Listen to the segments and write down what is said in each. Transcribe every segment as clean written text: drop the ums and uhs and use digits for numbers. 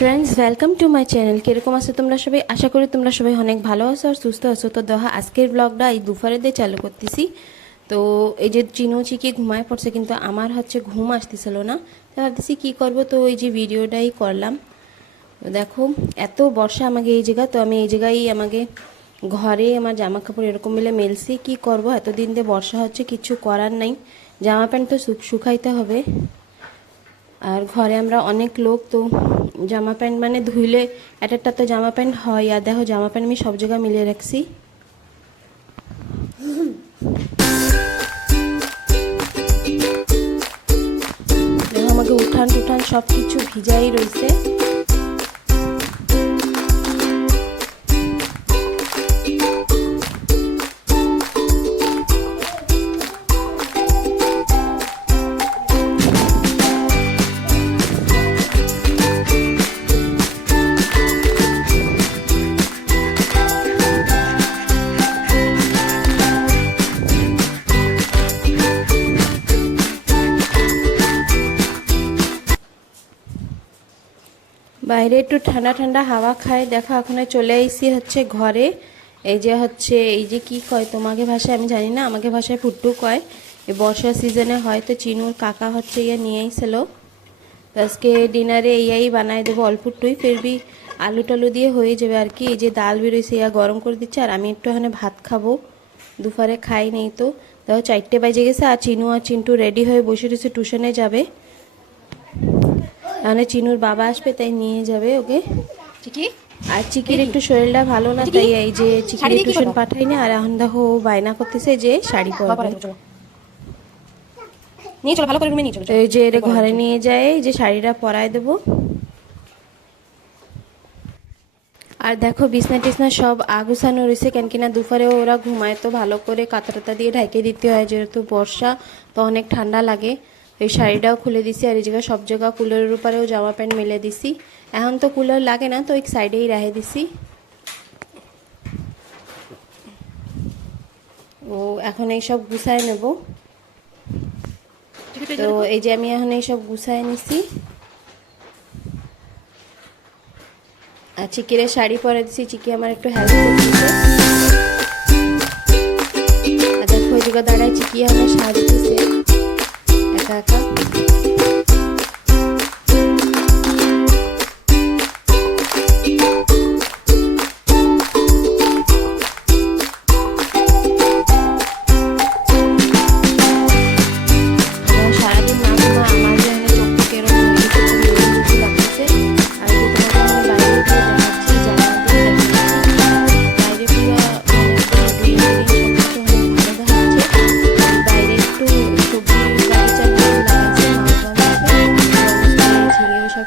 Friends welcome to my channel. কিরকম আছো তোমরা সবাই? আশা করি তোমরা সবাই অনেক ভালো আছো আর সুস্থ আছো। তো দেখা আজকের ব্লগটা এই দুপুরে দিয়ে চালু করতেছি। তো এই যে চিনো চিকি ঘুমায় পড়ছে, কিন্তু আমার হচ্ছে ঘুম আসতেছিল না। তো ভাবতেছি কী করবো, তো এই যে ভিডিওটাই করলাম। তো দেখো এত বর্ষা আমাকে এই জায়গা, তো আমি এই জায়গায় আমাকে ঘরে আমার জামা কাপড় এরকম মিলে মেলছি। কি করব, এতদিন দিয়ে বর্ষা হচ্ছে, কিছু করার নাই, জামা প্যান্ট তো শুকাইতে হবে। আর ঘরে আমরা অনেক লোক, তো জামা প্যান্ট মানে ধুইলে একটা তো জামা প্যান্ট হয়। আর দেখো জামা প্যান্ট আমি সব জায়গায় মিলিয়ে রাখছি। দেখো আমাকে উঠান টুঠান সব কিছু ভিজাই রয়েছে। বাইরে একটু ঠান্ডা ঠান্ডা হাওয়া খায়। দেখো এখন চলে আইসি হচ্ছে ঘরে। এই যে কি কয় তোমাকে ভাষায় আমি জানি না, আমাকে ভাষায় ফুট্টু কয়। এই বর্ষার সিজনে হয়তো চিনুর কাকা হচ্ছে নিয়ে আইছিল। আজকে ডিনারে এই বানাই দেবো অল্পটুই, ফিরবি আলু টালু দিয়ে হয়ে যাবে আর কি। এই যে ডাল বেরোইছে গরম করে দিচ্ছে, আর আমি একটু এখানে ভাত খাবো। দুপুরে খাই নেই তো। দেখো 4টে বাজে গেছে, আর চিনু আর চিন্টু রেডি হয়ে বসে রয়েছে, টিউশনে যাবে। তাহলে চিনুর বাবা আসবে, তাই নিয়ে যাবে ওকে। আর চিকির একটু শরীরটা ভালো না, তাই এই যে চিকির টিউশন পাঠাই না। আর এখন দেখো বায়না করতেছে যে শাড়ি পরবে। এই যে ঘরে নিয়ে যায়, এই যে শাড়িটা পরায় দেবো। আর দেখো বিছনা টিছনা সব আগুছানো রয়েছে, কেন কিনা দুপুরে ওরা ঘুমায়, তো ভালো করে কাঁথা দিয়ে ঢাকে দিতে হয়, যেহেতু বর্ষা তো অনেক ঠান্ডা লাগে। এই শাড়িটাও খুলে দিছি, আর এই জায়গায় সব জায়গা কুলারের উপরেও জামা প্যান্ট মেলে দিছি। এখন তো কুলার লাগে না, তো এক সাইডেই রেখে দিছি। ও এখন এইসব গুছায় নেব। তো এই যে আমি এখন এইসব গুছায় নিছি। আর চিকিরে শাড়ি পরে দিছি, চিকি আমার একটু হেল্প করতেছে। আর দেখো ওই জায়গা দাঁড়ায় চিকি আমার সাজতেছে একা একা।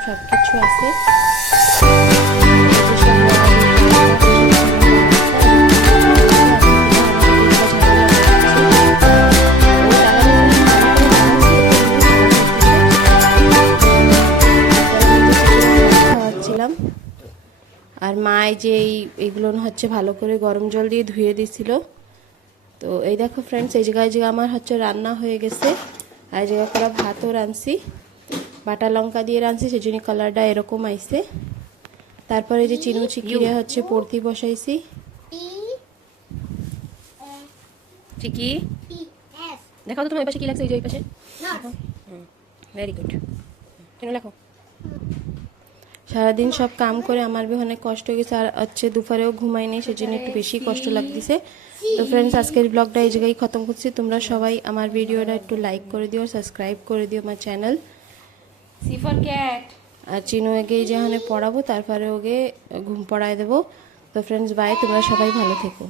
সবকিছু আছে। আর মা এই যে এইগুলো হচ্ছে ভালো করে গরম জল দিয়ে ধুয়ে দিছিল। তো এই দেখো ফ্রেন্ডস, এই জায়গায় আমার হচ্ছে রান্না হয়ে গেছে। আর এই জায়গা করা ভাতও রাঁধছি, বাটা লঙ্কা দিয়ে রাঁধছি, সেজন্য কালারটা এরকম আইছে। তারপরে যে চিনু চিকিরে হচ্ছে পড়তি বসাইছি। চিকি দেখাও তো তোমার এই পাশে কি লাগছে, এই যে এই পাশে। ভেরি গুড, চিনু লেখো। সারাদিন সব কাম করে আমার भी অনেক কষ্ট হয়ে গেছে, আর হচ্ছে দুপুরেও ঘুমাই নেই, সেজন্য একটু বেশি কষ্ট লাগতেছে। তো ফ্রেন্ডস আজকের ব্লগটা এই জায়গায় খতম করছি। তোমরা সবাই আমার ভিডিওটা একটু লাইক করে দিও, সাবস্ক্রাইব করে দিও আমার চ্যানেল সিফর ক্যাট। আর চিনু এগে যেখানে পড়াবো, তারপরে ওকে ঘুম পড়ায় দেবো। তো ফ্রেন্ডস বাই, তোমরা সবাই ভালো থেকো।